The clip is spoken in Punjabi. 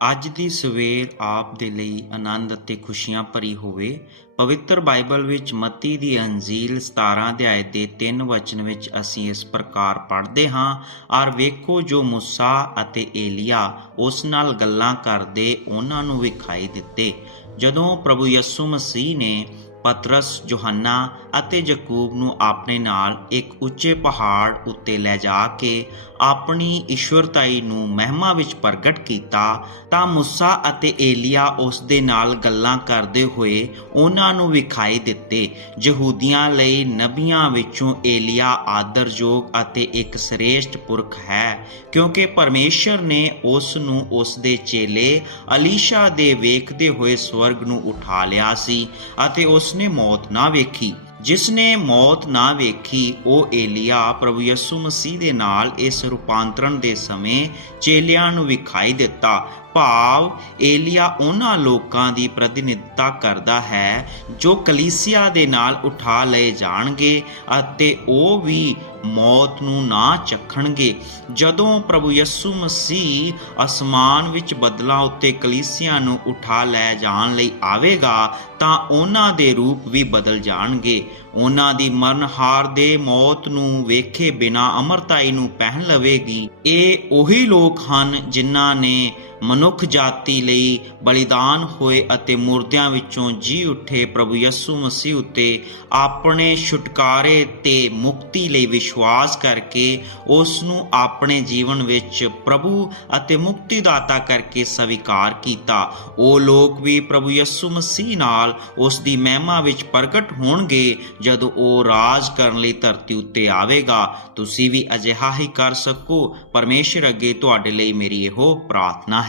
ਅੱਜ ਦੀ ਸਵੇਰ ਆਪ ਦੇ ਲਈ ਆਨੰਦ ਅਤੇ ਖੁਸ਼ੀਆਂ ਭਰੀ ਹੋਵੇ, ਪਵਿੱਤਰ ਬਾਈਬਲ ਵਿੱਚ ਮਤੀ ਦੀ ਅੰਜੀਲ 17 ਅਧਿਆਇ ਦੇ 3 ਵਚਨ ਵਿੱਚ ਅਸੀਂ ਇਸ ਪ੍ਰਕਾਰ ਪੜ੍ਹਦੇ ਹਾਂ, ਔਰ ਵੇਖੋ ਜੋ ਮੁਸਾ ਅਤੇ ਏਲੀਆ ਉਸ ਨਾਲ ਗੱਲਾਂ ਕਰਦੇ ਉਹਨਾਂ ਨੂੰ ਵਿਖਾਈ ਦਿੱਤੇ। ਜਦੋਂ ਪ੍ਰਭੂ ਯਿਸੂ ਮਸੀਹ ਨੇ ਪਤਰਸ, ਯੋਹੰਨਾ ਅਤੇ ਯਕੂਬ ਨੂੰ ਆਪਣੇ ਨਾਲ ਇੱਕ ਉੱਚੇ ਪਹਾੜ ਉੱਤੇ ਲੈ ਜਾ ਕੇ ਆਪਣੀ ਈਸ਼ਵਰਤਾਈ ਨੂੰ ਮਹਿਮਾ ਵਿੱਚ ਪ੍ਰਗਟ ਕੀਤਾ ਤਾਂ ਮੁਸਾ ਅਤੇ ਏਲੀਆ ਉਸ ਦੇ ਨਾਲ ਗੱਲਾਂ ਕਰਦੇ ਹੋਏ ਉਹਨਾਂ ਨੂੰ ਵਿਖਾਈ ਦਿੱਤੇ। ਯਹੂਦੀਆਂ ਲਈ ਨਬੀਆਂ ਵਿੱਚੋਂ ਏਲੀਆ ਆਦਰਯੋਗ ਅਤੇ ਇੱਕ ਸ੍ਰੇਸ਼ਟ ਪੁਰਖ ਹੈ, ਕਿਉਂਕਿ ਪਰਮੇਸ਼ਰ ਨੇ ਉਸ ਨੂੰ ਉਸ ਦੇ ਚੇਲੇ ਅਲੀਸ਼ਾ ਦੇ ਵੇਖਦੇ ਹੋਏ ਸਵਰਗ ਨੂੰ ਉਠਾ ਲਿਆ ਸੀ ਅਤੇ ਉਸ ਨੇ ਮੌਤ ਨਾ ਵੇਖੀ। ਜਿਸ ਨੇ ਮੌਤ ਨਾ ਵੇਖੀ, ਉਹ ਏਲੀਆ ਪ੍ਰਭੂ ਯਿਸੂ ਮਸੀਹ ਦੇ ਨਾਲ ਇਸ ਰੂਪਾਂਤਰਣ ਦੇ ਸਮੇਂ ਚੇਲਿਆਂ ਨੂੰ ਵਿਖਾਈ ਦਿੱਤਾ। ਭਾਵ ਏਲੀਆ ਉਹਨਾਂ ਲੋਕਾਂ ਦੀ ਪ੍ਰਤੀਨਿਧਤਾ ਕਰਦਾ ਹੈ ਜੋ ਕਲੀਸਿਆ ਦੇ ਨਾਲ ਉਠਾ ਲਏ ਜਾਣਗੇ ਅਤੇ ਉਹ ਵੀ ਮੌਤ ਨੂੰ ਨਾ ਚੱਖਣਗੇ। ਜਦੋਂ ਪ੍ਰਭੂ ਯਿਸੂ ਮਸੀਹ ਅਸਮਾਨ ਵਿੱਚ ਬਦਲਾਂ ਉੱਤੇ ਕਲੀਸਿਆ ਨੂੰ ਉਠਾ ਲੈ ਜਾਣ ਲਈ ਆਵੇਗਾ, ਤਾਂ ਉਹਨਾਂ ਦੇ ਰੂਪ ਵੀ ਬਦਲ ਜਾਣਗੇ। ਉਹਨਾਂ ਦੀ ਮਰਨਹਾਰ ਦੇ ਮੌਤ ਨੂੰ ਵੇਖੇ ਬਿਨਾ ਅਮਰਤਾਈ ਨੂੰ ਪਹਿਨ ਲਵੇਗੀ। ਇਹ ਉਹੀ ਲੋਕ ਹਨ ਜਿਨ੍ਹਾਂ ਨੇ ਮਨੁੱਖ ਜਾਤੀ ਲਈ ਬਲੀਦਾਨ ਹੋਏ ਅਤੇ ਮੁਰਦਿਆਂ ਵਿੱਚੋਂ ਜੀ ਉੱਠੇ ਪ੍ਰਭੂ ਯਿਸੂ ਮਸੀਹ ਉੱਤੇ ਆਪਣੇ ਛੁਟਕਾਰੇ ਤੇ ਮੁਕਤੀ ਲਈ ਵਿਸ਼ਵਾਸ ਕਰਕੇ ਉਸ ਨੂੰ ਆਪਣੇ ਜੀਵਨ ਵਿੱਚ ਪ੍ਰਭੂ ਅਤੇ ਮੁਕਤੀ ਦਾਤਾ ਕਰਕੇ ਸਵੀਕਾਰ ਕੀਤਾ। ਉਹ ਲੋਕ ਵੀ ਪ੍ਰਭੂ ਯਿਸੂ ਮਸੀਹ ਨਾਲ ਉਸ ਦੀ ਮਹਿਮਾ ਵਿੱਚ ਪ੍ਰਗਟ ਹੋਣਗੇ ਜਦੋਂ ਉਹ ਰਾਜ ਕਰਨ ਲਈ ਧਰਤੀ ਉੱਤੇ ਆਵੇਗਾ। ਤੁਸੀਂ ਵੀ ਅਜਿਹਾ ਹੀ ਕਰ ਸਕੋ। ਪਰਮੇਸ਼ਰ ਅੱਗੇ ਤੁਹਾਡੇ ਲਈ ਮੇਰੀ ਇਹੋ ਪ੍ਰਾਰਥਨਾ ਹੈ।